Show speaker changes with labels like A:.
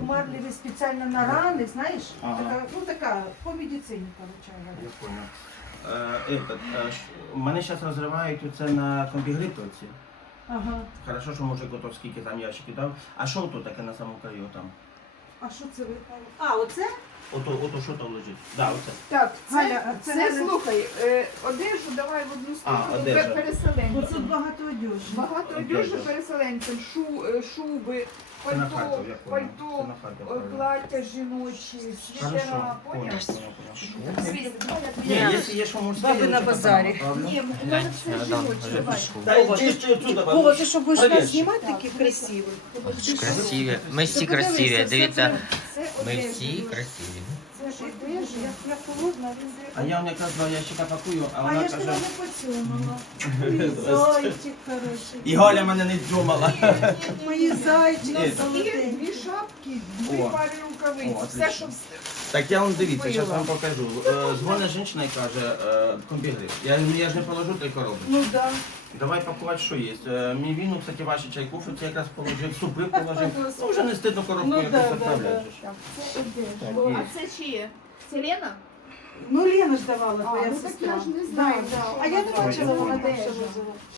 A: марлеві спеціально на рани, знаєш?
B: Ага.
A: Така, ну така, по медицині, коротше.
B: Я понял. У мене зараз розривають оце на комбігритовці.
A: Ага.
B: Хорошо, що мужик ото скільки там ящиків дав. А що тут таке на самому краю там?
A: А що це випало? А, оце?
B: Ото що там лежить? Да, оце.
C: Так,
A: Галя,
C: це
A: Галя.
C: слухай, одежу давай в одну сторону
B: одежа.
A: Бо
C: переселенцям.
A: тут багато одежі.
C: Багато одежі переселенцям, шуби,
B: Це на хату,
C: пальто,
B: я понял. Це
C: пальто,
B: на хату, правильно.
C: плаття жіночі, світера,
B: Понял,
C: поняв?
B: понял.
C: Світ,
B: Ні, якщо є що мужське,
A: Баби
B: я
A: на
B: лучше
A: базарі.
B: там, правда?
C: Ні, у мене все жіночі, давай.
B: Дай чисто отсюда.
A: Вова, ти що будеш
B: Проверь.
A: нас знімати такі красиві?
D: Красиві. Ми всі
A: Ти подивися,
D: красиві.
A: все
D: Дивіться,
C: Це
D: ми
C: одежа.
D: всі красиві.
C: Це ж одежа.
A: Я холодна, він
B: А я вам якраз два ящика пакую, а
A: А
B: вона
A: я ж тебе
B: каже...
A: не поцілувала. Мої зайчик хороший.
B: І Галя мене не дзьомала.
A: Мої зайчики
B: Ні.
C: Носки,
A: золотенькі.
C: дві шапки, дві
B: О.
C: пари рукавиць.
B: О,
C: Все,
B: отлично.
C: що
B: Так я вам дивіться, зараз вам покажу. Дзвонить жінка і каже, комбігрит. Я ж не положу той коробок.
A: Ну да.
B: Давай пакувати, що є. Мій віну, кстати, ваші чайкуфи, це якраз положив, супи положив. Ну вже не стидно коробку
A: Ну,
B: якось
A: да, да,
B: відправляєш.
C: Так, це одежа.
B: Так, є.
C: А це чиє? Селена?
A: Ну Лена ж давала,
C: А,
A: твоя
C: ну так
A: сестра.
C: я ж не знаю,
A: Да,
C: що
A: А я не
C: вона
A: бачила, вона
C: одежа.
A: там що возила.